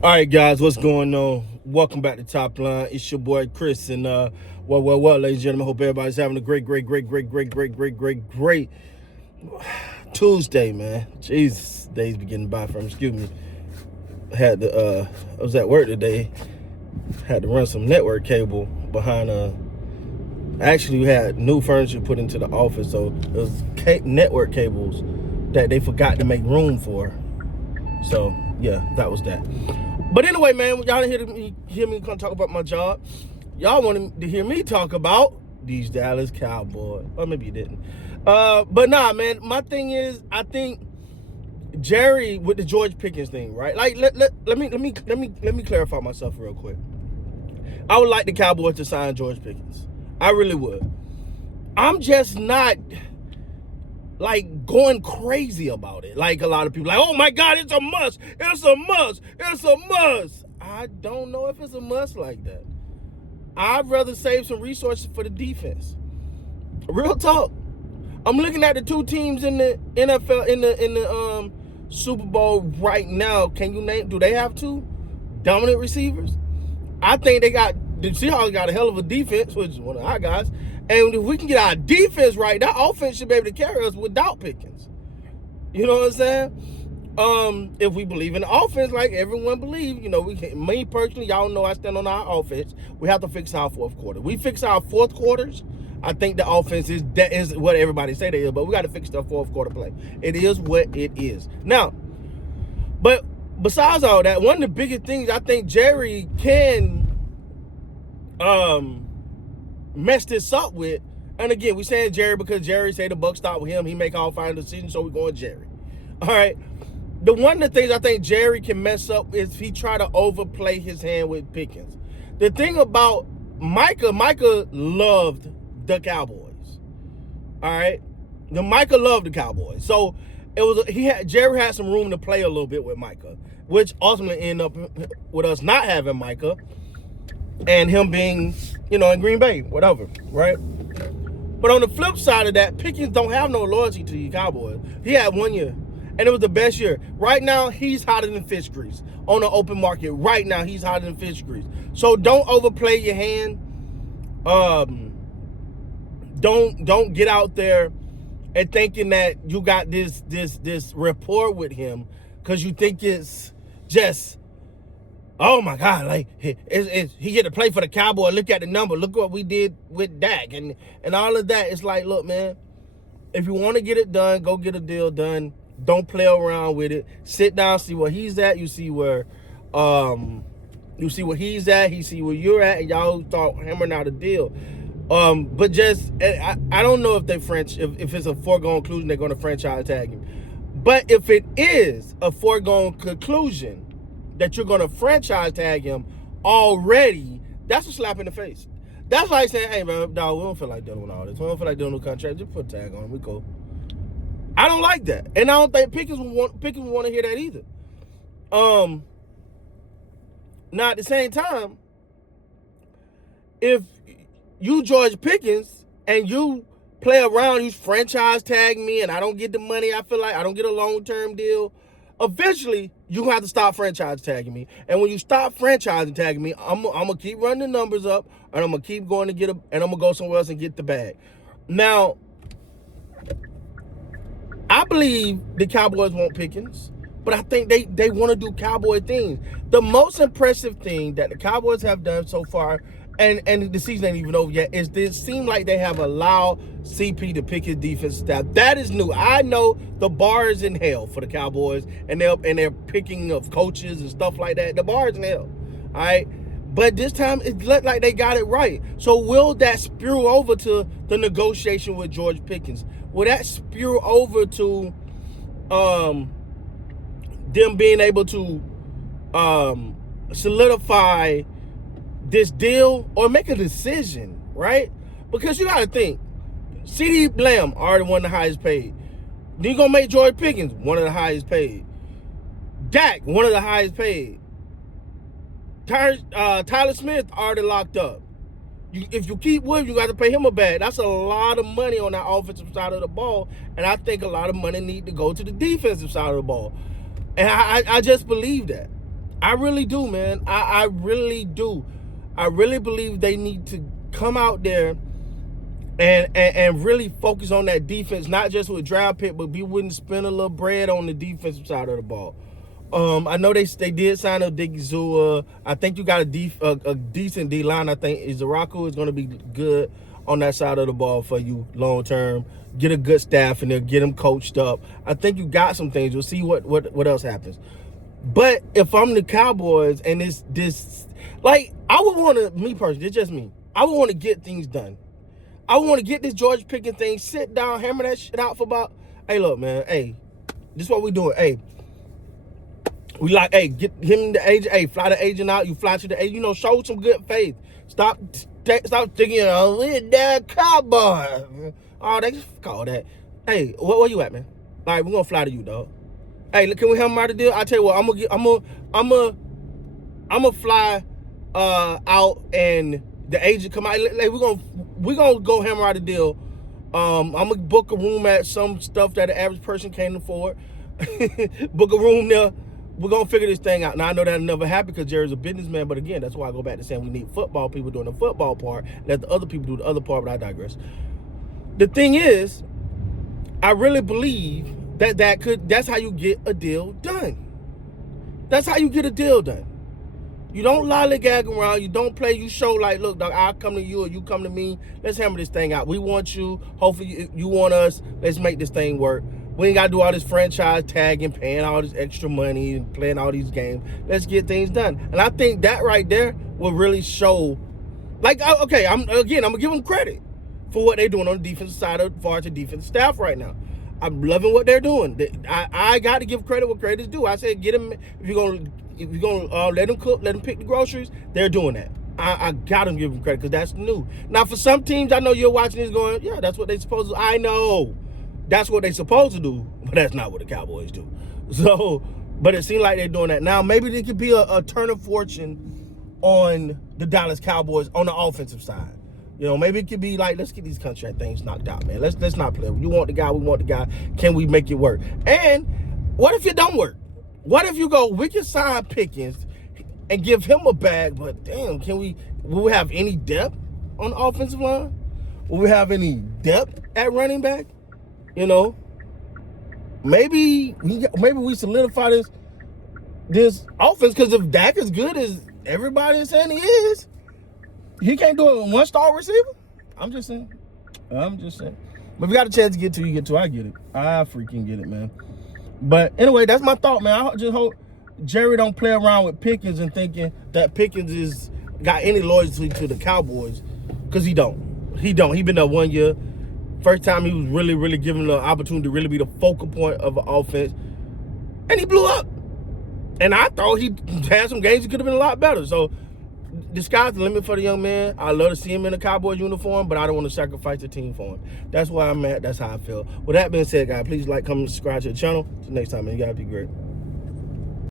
All right, guys, what's going on? Welcome back to Top Line. It's your boy Chris, and ladies and gentlemen, hope everybody's having a great Tuesday, man. Jesus, days be getting by from. Excuse me. I was at work today. Had to run some network cable behind. Actually, we had new furniture put into the office, so it was network cables that they forgot to make room for. So yeah, that was that. But anyway, man, y'all didn't hear me talk about my job. Y'all wanted to hear me talk about these Dallas Cowboys. Or maybe you didn't. But nah, man, my thing is, I think Jerry with the George Pickens thing, right? Like, let me clarify myself real quick. I would like the Cowboys to sign George Pickens. I really would. I'm just not like going crazy about it. Like a lot of people, like, oh my God, it's a must. It's a must. It's a must. I don't know if it's a must like that. I'd rather save some resources for the defense. Real talk. I'm looking at the two teams in the NFL in the Super Bowl right now. Can you name? Do they have two dominant receivers? I think they got the Seahawks got a hell of a defense, which is one of our guys. And if we can get our defense right, that offense should be able to carry us without Pickens. You know what I'm saying? If we believe in the offense, like everyone believes, me personally, y'all know I stand on our offense. We have to fix our fourth quarter. We fix our fourth quarters. I think the offense is what everybody say they is, but we got to fix the fourth quarter play. It is what it is. Now, but besides all that, one of the biggest things I think Jerry can mess this up with, and again, we saying Jerry because Jerry say the buck stop with him. He make all final decisions, so we going Jerry. All right. The one of the things I think Jerry can mess up is if he try to overplay his hand with Pickens. The thing about Micah loved the Cowboys. All right. Micah loved the Cowboys. So Jerry had some room to play a little bit with Micah, which ultimately ended up with us not having Micah and him being, in Green Bay, whatever, right? But on the flip side of that, Pickens don't have no loyalty to the Cowboys. He had 1 year, and it was the best year. Right now, he's hotter than fish grease on the open market. Right now, he's hotter than fish grease. So don't overplay your hand. Don't get out there and thinking that you got this rapport with him because you think it's just, oh my God, like he get to play for the Cowboys. Look at the number. Look what we did with Dak and all of that. It's like, look, man, if you want to get it done, go get a deal done. Don't play around with it. Sit down, see where he's at. You see where he's at. He see where you're at, and y'all start hammering out a deal. But just I don't know if if it's a foregone conclusion they're going to franchise tag him. But if it is a foregone conclusion that you're going to franchise tag him already, that's a slap in the face. That's like saying, hey, man, dog, we don't feel like dealing with all this. We don't feel like dealing with contract. Just put a tag on him. We go. I don't like that. And I don't think Pickens would want to hear that either. Now, at the same time, if you George Pickens and you play around, you franchise tag me, and I don't get the money, I feel like I don't get a long-term deal, eventually, you're going to have to stop franchise tagging me. And when you stop franchising tagging me, I'm going to keep running the numbers up, and I'm going to keep going and I'm going to go somewhere else and get the bag. Now, I believe the Cowboys want Pickens, but I think they want to do Cowboy things. The most impressive thing that the Cowboys have done so far, and the season ain't even over yet, is it seems like they have allowed CP to pick his defense staff. That is new. I know the bar is in hell for the Cowboys, and they're picking of coaches and stuff like that. The bar is in hell. All right. But this time it looked like they got it right. So will that spew over to the negotiation with George Pickens? Will that spew over to them being able to solidify this deal or make a decision, right? Because you got to think, CeeDee Lamb already one of the highest paid. Then you're going to make George Pickens one of the highest paid. Dak, one of the highest paid. Tyler Smith already locked up. If you keep Williams, you got to pay him a bag. That's a lot of money on that offensive side of the ball, and I think a lot of money need to go to the defensive side of the ball. And I just believe that. I really do, man. I really do. I really believe they need to come out there and really focus on that defense, not just with draft pick, but be willing to spend a little bread on the defensive side of the ball. I know they did sign up Dick Zua. I think you got a decent D line. I think Izaraku is going to be good on that side of the ball for you long term. Get a good staff in there, get them coached up. I think you got some things. We'll see what else happens. But if I'm the Cowboys and this like, I would want to, me personally, it's just me, I would want to get things done. I would want to get this George Pickens thing, sit down, hammer that shit out for about, hey, look, man, hey, this is what we doing. Hey, we like, hey, get him the agent, hey, fly the agent out, you fly to the agent, you know, show some good faith. Stop thinking, oh, we're the Cowboys. Oh, they just call that. Hey, where you at, man? All right, we're going to fly to you, dog. Hey, look, can we help him out of the deal? I tell you what, I'm gonna fly out and the agent come out. Like, we're gonna go hammer out the deal. I'm gonna book a room at some stuff that the average person can't afford. Book a room there. We're gonna figure this thing out. Now I know that'll never happen because Jerry's a businessman, but again, that's why I go back to saying we need football people doing the football part, let the other people do the other part, but I digress. The thing is, I really believe that's how you get a deal done. That's how you get a deal done. You don't lollygag around. You don't play. You show like, look, dog, I'll come to you or you come to me. Let's hammer this thing out. We want you. Hopefully you want us. Let's make this thing work. We ain't got to do all this franchise tagging, paying all this extra money and playing all these games. Let's get things done. And I think that right there will really show, like, okay, I'm going to give them credit for what they're doing on the defensive side as far as the defensive staff right now. I'm loving what they're doing. I got to give credit what credit is due. I said, get them, if you're gonna let them cook, let them pick the groceries, they're doing that. I got to give them credit because that's new. Now, for some teams, I know you're watching this going, yeah, that's what they're supposed to do. I know that's what they're supposed to do, but that's not what the Cowboys do. So, but it seems like they're doing that. Now, maybe there could be a turn of fortune on the Dallas Cowboys on the offensive side. You know, maybe it could be like, let's get these contract things knocked out, man. Let's not play. You want the guy, we want the guy. Can we make it work? And what if it don't work? What if you go, we can sign Pickens and give him a bag, but damn, will we have any depth on the offensive line? Will we have any depth at running back? You know, maybe we solidify this offense, because if Dak is good as everybody is saying he is, he can't do it with one-star receiver. I'm just saying. But if you got a chance to get to, you get to. I get it. I freaking get it, man. But anyway, that's my thought, man. I just hope Jerry don't play around with Pickens and thinking that Pickens got any loyalty to the Cowboys, because he don't. He been there 1 year. First time he was really, really given the opportunity to really be the focal point of an offense, and he blew up. And I thought he had some games he could have been a lot better. So the sky's the limit for the young man. I love to see him in a Cowboys uniform, but I don't want to sacrifice the team for him. That's where I'm at. That's how I feel. With that being said, guys, please like, comment, subscribe to the channel. Till next time, man. You gotta be great.